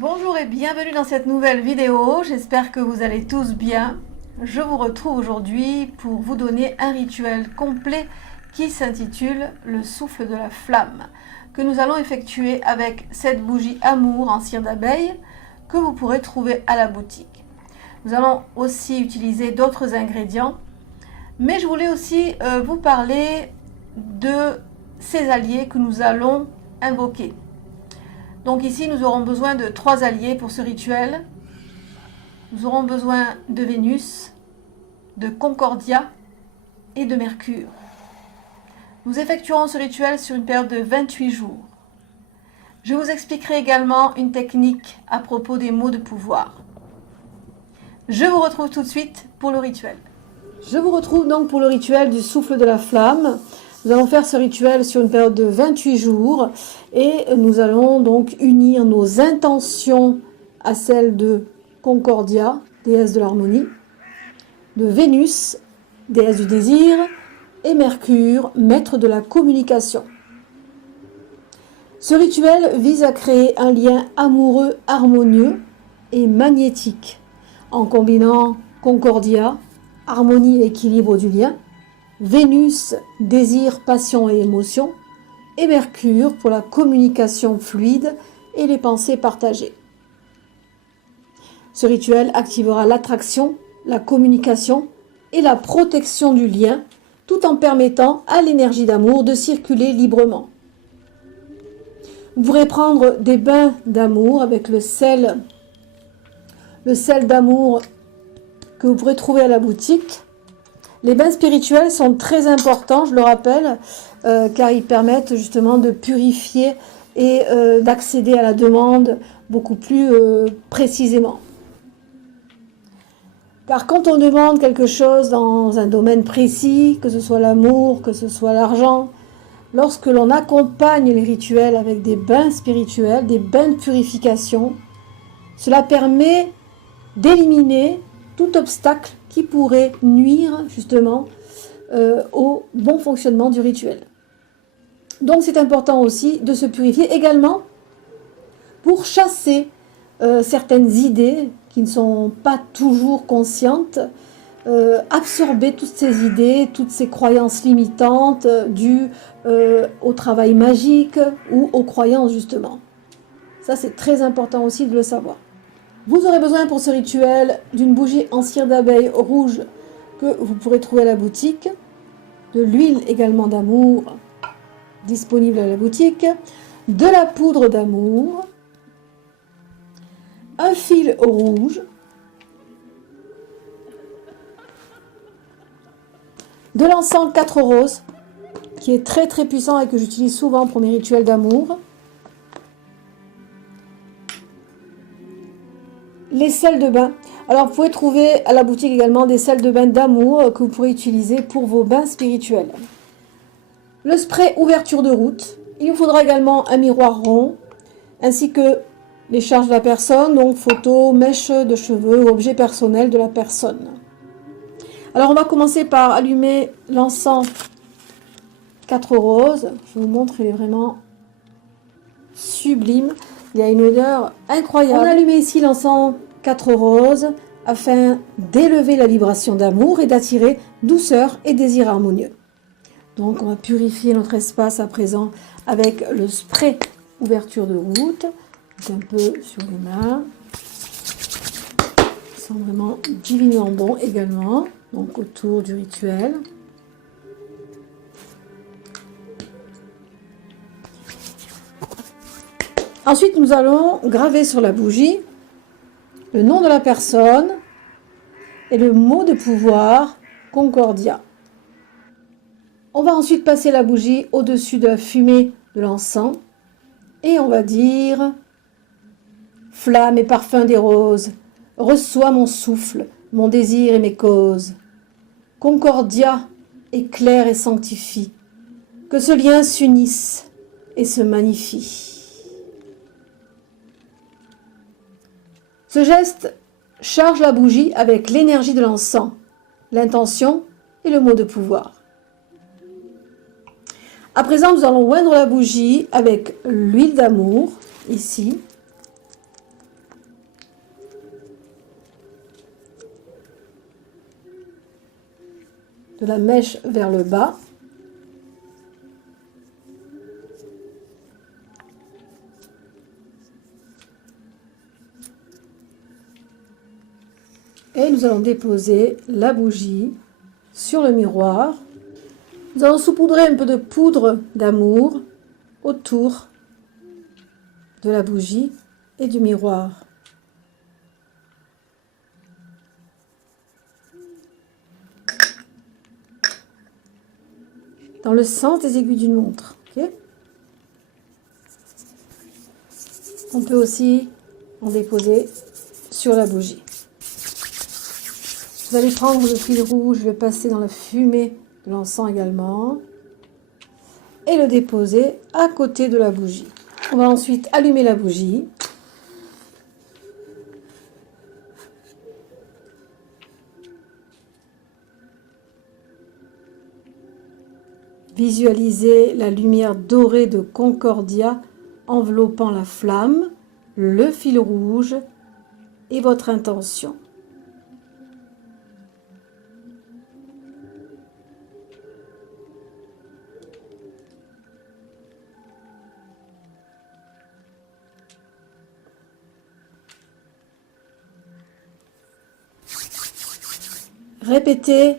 Bonjour et bienvenue dans cette nouvelle vidéo, j'espère que vous allez tous bien. Je vous retrouve aujourd'hui pour vous donner un rituel complet qui s'intitule le souffle de la flamme, que nous allons effectuer avec cette bougie amour en cire d'abeille que vous pourrez trouver à la boutique. Nous allons aussi utiliser d'autres ingrédients, mais je voulais aussi vous parler de ces alliés que nous allons invoquer. Donc ici, nous aurons besoin de 3 alliés pour ce rituel. Nous aurons besoin de Vénus, de Concordia et de Mercure. Nous effectuerons ce rituel sur une période de 28 jours. Je vous expliquerai également une technique à propos des mots de pouvoir. Je vous retrouve tout de suite pour le rituel. Je vous retrouve donc pour le rituel du souffle de la flamme. Nous allons faire ce rituel sur une période de 28 jours et nous allons donc unir nos intentions à celles de Concordia, déesse de l'harmonie, de Vénus, déesse du désir, et Mercure, maître de la communication. Ce rituel vise à créer un lien amoureux harmonieux et magnétique en combinant Concordia, harmonie et équilibre du lien, Vénus, désir, passion et émotion, et Mercure pour la communication fluide et les pensées partagées. Ce rituel activera l'attraction, la communication et la protection du lien, tout en permettant à l'énergie d'amour de circuler librement. Vous pourrez prendre des bains d'amour avec le sel d'amour que vous pourrez trouver à la boutique. Les bains spirituels sont très importants, je le rappelle, car ils permettent justement de purifier et d'accéder à la demande beaucoup plus précisément. Car quand on demande quelque chose dans un domaine précis, que ce soit l'amour, que ce soit l'argent, lorsque l'on accompagne les rituels avec des bains spirituels, des bains de purification, cela permet d'éliminer tout obstacle qui pourrait nuire justement au bon fonctionnement du rituel. Donc c'est important aussi de se purifier également pour chasser certaines idées qui ne sont pas toujours conscientes, absorber toutes ces idées, toutes ces croyances limitantes dues au travail magique ou aux croyances justement. Ça c'est très important aussi de le savoir. Vous aurez besoin pour ce rituel d'une bougie en cire d'abeille rouge que vous pourrez trouver à la boutique, de l'huile également d'amour disponible à la boutique, de la poudre d'amour, un fil rouge, de l'encens 4 roses qui est très très puissant et que j'utilise souvent pour mes rituels d'amour, les sels de bain. Alors vous pouvez trouver à la boutique également des sels de bain d'amour que vous pourrez utiliser pour vos bains spirituels. Le spray ouverture de route. Il vous faudra également un miroir rond ainsi que les charges de la personne, donc photos, mèches de cheveux ou objets personnels de la personne. Alors on va commencer par allumer l'encens 4 roses. Je vous montre, il est vraiment sublime. Il y a une odeur incroyable. On a allumé ici l'encens 4 roses afin d'élever la vibration d'amour et d'attirer douceur et désir harmonieux. Donc on va purifier notre espace à présent avec le spray ouverture de route. Un peu sur les mains. Ça sent vraiment divinement bon également. Donc autour du rituel. Ensuite, nous allons graver sur la bougie le nom de la personne et le mot de pouvoir Concordia. On va ensuite passer la bougie au-dessus de la fumée de l'encens et on va dire « Flamme et parfum des roses, reçois mon souffle, mon désir et mes causes. Concordia, éclaire et sanctifie, que ce lien s'unisse et se magnifie. » Ce geste charge la bougie avec l'énergie de l'encens, l'intention et le mot de pouvoir. À présent, nous allons oindre la bougie avec l'huile d'amour, ici. de la mèche vers le bas. Et nous allons déposer la bougie sur le miroir. Nous allons saupoudrer un peu de poudre d'amour autour de la bougie et du miroir. Dans le sens des aiguilles d'une montre. Okay. On peut aussi en déposer sur la bougie. Vous allez prendre le fil rouge, le passer dans la fumée de l'encens également et le déposer à côté de la bougie. On va ensuite allumer la bougie. Visualisez la lumière dorée de Concordia enveloppant la flamme, le fil rouge et votre intention. Répétez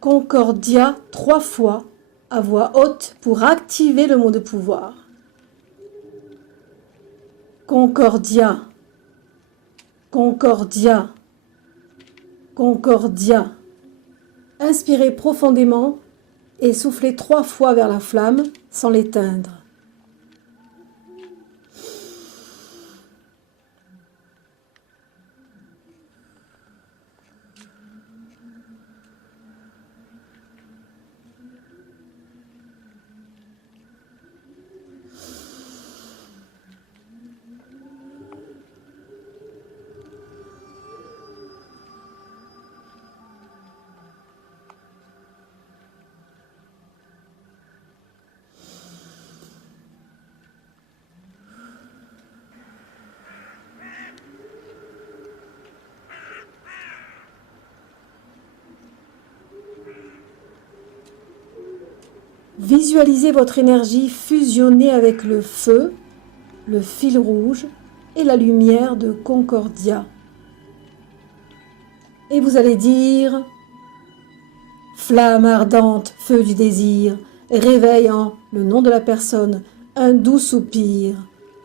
Concordia 3 fois à voix haute pour activer le mot de pouvoir. Concordia, Concordia, Concordia. Inspirez profondément et soufflez 3 fois vers la flamme sans l'éteindre. Visualisez votre énergie fusionner avec le feu, le fil rouge et la lumière de Concordia. Et vous allez dire « Flamme ardente, feu du désir, réveillant le nom de la personne, un doux soupir,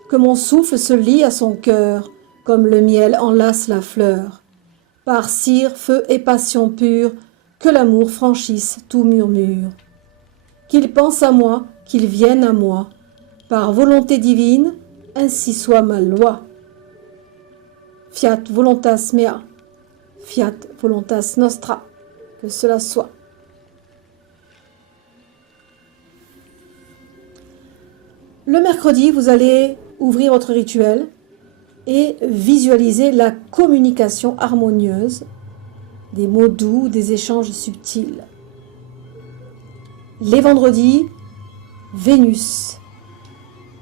que mon souffle se lie à son cœur, comme le miel enlace la fleur. Par cire, feu et passion pure, que l'amour franchisse tout murmure. Qu'il pense à moi, qu'il vienne à moi. Par volonté divine, ainsi soit ma loi. Fiat voluntas mea, fiat voluntas nostra, que cela soit. » Le mercredi, vous allez ouvrir votre rituel et visualiser la communication harmonieuse, des mots doux, des échanges subtils. Les vendredis, Vénus.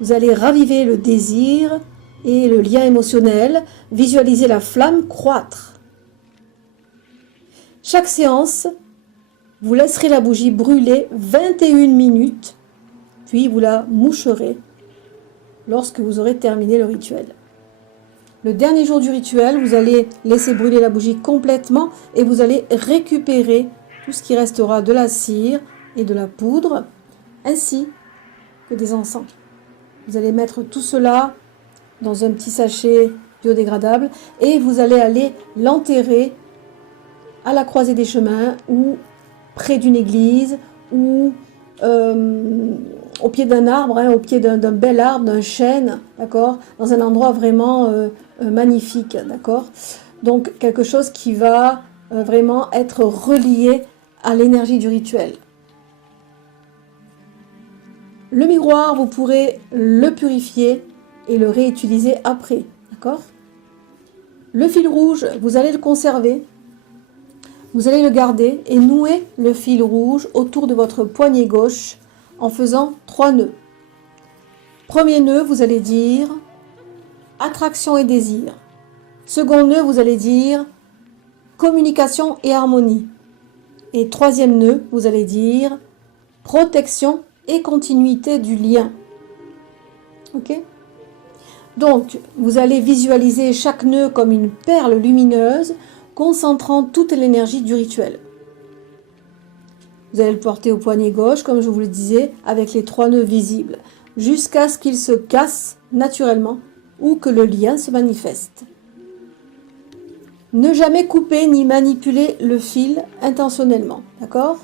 Vous allez raviver le désir et le lien émotionnel, visualiser la flamme croître. Chaque séance, vous laisserez la bougie brûler 21 minutes, puis vous la moucherez lorsque vous aurez terminé le rituel. Le dernier jour du rituel, vous allez laisser brûler la bougie complètement et vous allez récupérer tout ce qui restera de la cire et de la poudre, ainsi que des encens. Vous allez mettre tout cela dans un petit sachet biodégradable et vous allez aller l'enterrer à la croisée des chemins ou près d'une église ou au pied d'un arbre, au pied d'un bel arbre, d'un chêne, d'accord, dans un endroit vraiment magnifique, d'accord. Donc quelque chose qui va vraiment être relié à l'énergie du rituel. Le miroir, vous pourrez le purifier et le réutiliser après, d'accord? Le fil rouge, vous allez le conserver, vous allez le garder et nouer le fil rouge autour de votre poignet gauche en faisant 3 nœuds. Premier nœud, vous allez dire attraction et désir. Second nœud, vous allez dire communication et harmonie. Et troisième nœud, vous allez dire protection et continuité du lien. Ok? Donc, vous allez visualiser chaque nœud comme une perle lumineuse, concentrant toute l'énergie du rituel. Vous allez le porter au poignet gauche, comme je vous le disais, avec les 3 nœuds visibles, jusqu'à ce qu'il se casse naturellement ou que le lien se manifeste. Ne jamais couper ni manipuler le fil intentionnellement, d'accord?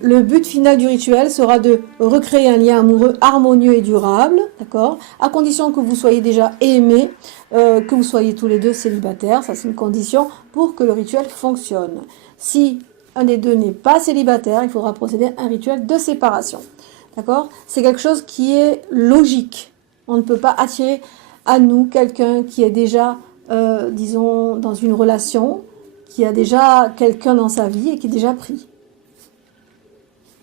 Le but final du rituel sera de recréer un lien amoureux harmonieux et durable, d'accord? À condition que vous soyez déjà aimés, que vous soyez tous les deux célibataires, ça c'est une condition pour que le rituel fonctionne. Si un des deux n'est pas célibataire, il faudra procéder à un rituel de séparation, d'accord? C'est quelque chose qui est logique. On ne peut pas attirer à nous quelqu'un qui est déjà, disons, dans une relation, qui a déjà quelqu'un dans sa vie et qui est déjà pris.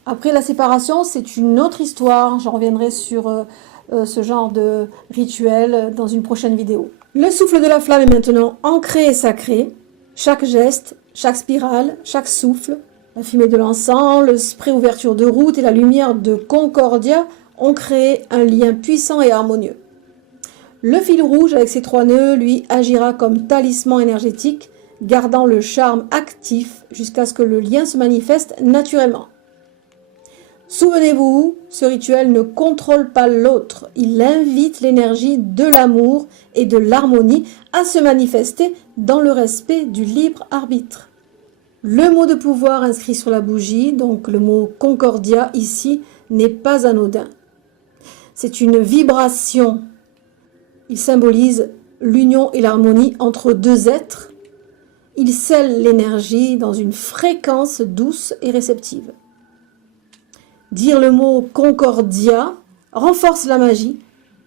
Après la séparation, c'est une autre histoire. J'en reviendrai sur ce genre de rituel dans une prochaine vidéo. Le souffle de la flamme est maintenant ancré et sacré. Chaque geste, chaque spirale, chaque souffle, la fumée de l'encens, le spray ouverture de route et la lumière de Concordia ont créé un lien puissant et harmonieux. Le fil rouge avec ses 3 nœuds, lui, agira comme talisman énergétique, gardant le charme actif jusqu'à ce que le lien se manifeste naturellement. Souvenez-vous, ce rituel ne contrôle pas l'autre, il invite l'énergie de l'amour et de l'harmonie à se manifester dans le respect du libre arbitre. Le mot de pouvoir inscrit sur la bougie, donc le mot Concordia ici, n'est pas anodin. C'est une vibration. Il symbolise l'union et l'harmonie entre 2 êtres. Il scelle l'énergie dans une fréquence douce et réceptive. Dire le mot Concordia renforce la magie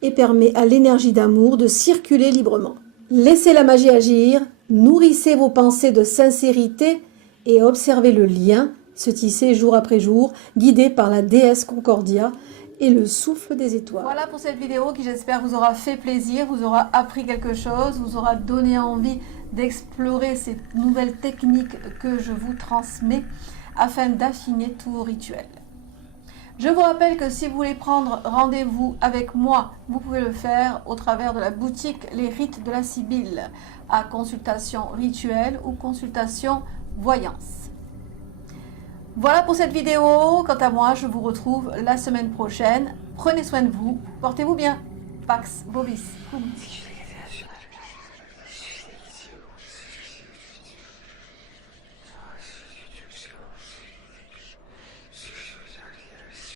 et permet à l'énergie d'amour de circuler librement. Laissez la magie agir, nourrissez vos pensées de sincérité et observez le lien se tisser jour après jour, guidé par la déesse Concordia et le souffle des étoiles. Voilà pour cette vidéo qui, j'espère, vous aura fait plaisir, vous aura appris quelque chose, vous aura donné envie d'explorer ces nouvelles techniques que je vous transmets afin d'affiner tout vos rituels. Je vous rappelle que si vous voulez prendre rendez-vous avec moi, vous pouvez le faire au travers de la boutique Les Rites de la Sibylle, à consultation rituelle ou consultation voyance. Voilà pour cette vidéo. Quant à moi, je vous retrouve la semaine prochaine. Prenez soin de vous, portez-vous bien. Pax Vobis.